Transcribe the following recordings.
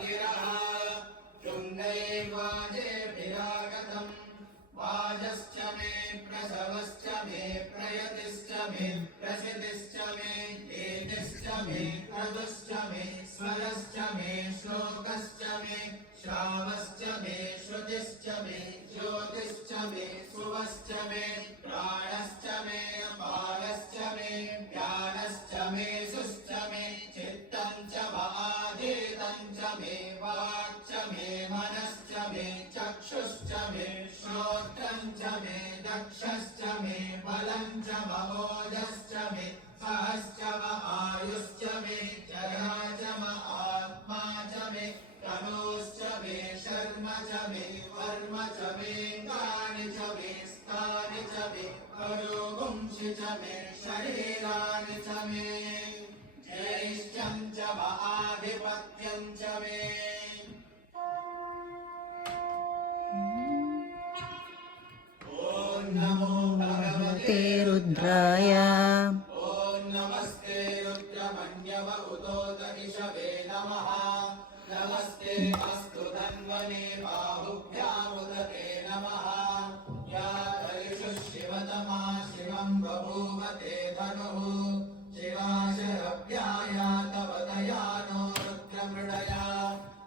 गिरः शुण्डैर्वाजेभिरागतम् वाजश्च मे प्रसवश्च मे प्रयतिश्च मे प्रसिद्धिश्च मे तेजश्च मे क्रतुश्च मे स्वरश्च मे श्लोकश्च मे श्रावश्च मे श्रुतिश्च मे ज्योतिश्च मे सुवश्च मे प्राणश्च मे अपारश्च मे ज्ञानश्च मे सुश्च मे चित्तं च आधीतं च मे वाक् च मे मनश्च मे चक्षुश्च मे श्रोत्रं च मे दक्षश्च मे बलं च महोजश्च मे सहश्च आयुश्च मे जरा च आत्मा च मे तनोश्च मे शर्म च मे वर्म च मे गानि च मे स्थानि च मे परोगुंसि च मे शरीराणि च मे ज्येष्ठं च आधिपत्यं च मे ॐ नमो भगवते रुद्राय ॐ नमस्ते रुद्रमन्यव उतोत इषवे नमः नमस्ते अस्तु धन्वने बाहुभ्यामुदते नमः या कलिषु शिवतमा शिवं बभूव ते धनुः शिवा शरभ्याया तव दयानो रुद्रमृडया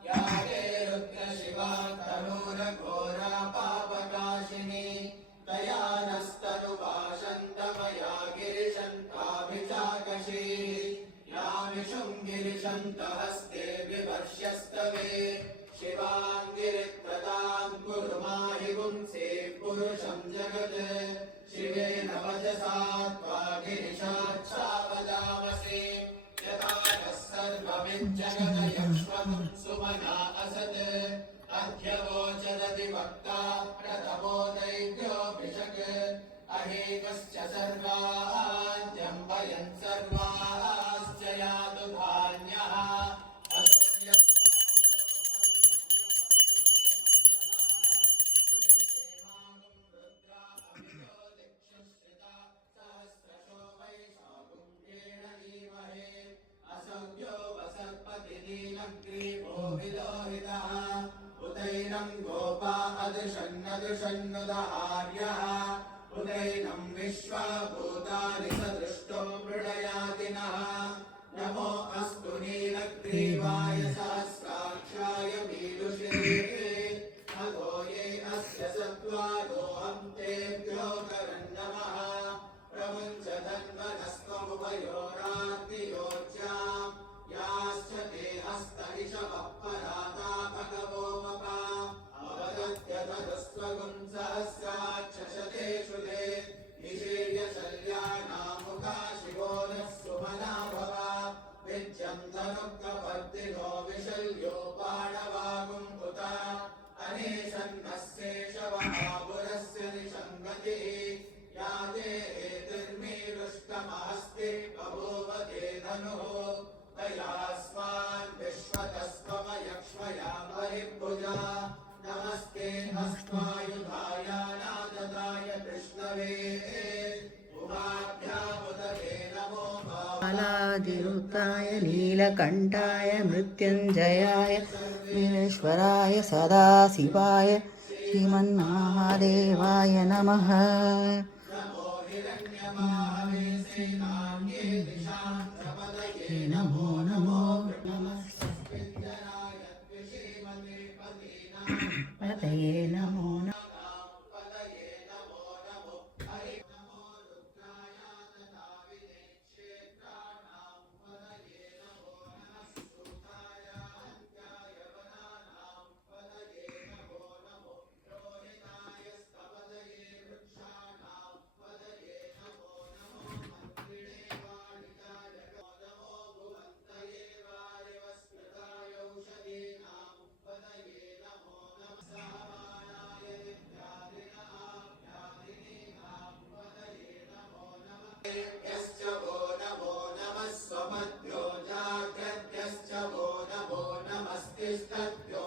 या ते रुद्रशिवा तनूरघोरा पापकाशिनी तया नस्तनुभाषन्तमया गिरिशन्ताभिचाकशी यामिषुं गिरिशन्तहस्ते विवर्ष्यस्तवे शिवाङ्गिरित्रदां कुरु माहि पुंसे पुरुषं जगत् शिवेन वचसा त्वा गिरिशाच्छावदामसि यथा नः सर्वमिज्जगदयक्ष्मं सुमना असत् अध्यवोचदति वक्ता प्रथमो दैत्योऽभिषक् अहेकश्च सर्वान् भयन् सर्वाश्च यातु धान्यः असंख्यो वसर्पतिनीलग्रीवो विलोहितः उदैनं गोपा अदृशन्नदृशन्नुदहार्यः उदैनं विश्वभूतानि सदृष्टो मृडयातिनः नमो अस्तु नीलग्रीवाय सहस्राक्षाय मीदुषे अधो ये अस्य सत्त्वादोऽहं तेभ्यो करन्नमः प्रमुञ्च धन्वनस्त्वमुभयोरार्तियोज्यां याश्च ते हस्तनिशवः पराता भगवो मपा अवदत्यधस्त्वगुं सहस्राक्षशतेषु ते निशीर्य शल्यानामुखा शिवो नः सुमना भव विद्यं धनुक्कपर्दिनो विशल्यो बाणवागुम्भुता अनेशन्नस्येषवहापुरस्य निषङ्गतिः या ते हेतिर्मीरुष्टमहस्ति बभूव ते धनुः तयास्मान् विश्वतस्त्वमयक्ष्मया परिभुजा नमस्ते हस्त्वायुधाय नाददाय कृष्णवे उमाभ्यामुदते नमो बालादिरुताय नीलकण्ठाय मृत्युञ्जयाय विश्वराय सदाशिवाय श्रीमन्महादेवाय नमः नमो नमो पतये नमो यश्च वो नमो नमः स्वपद्यो जाग्रत्यश्च वो नमो नमस्तिष्ठद्यो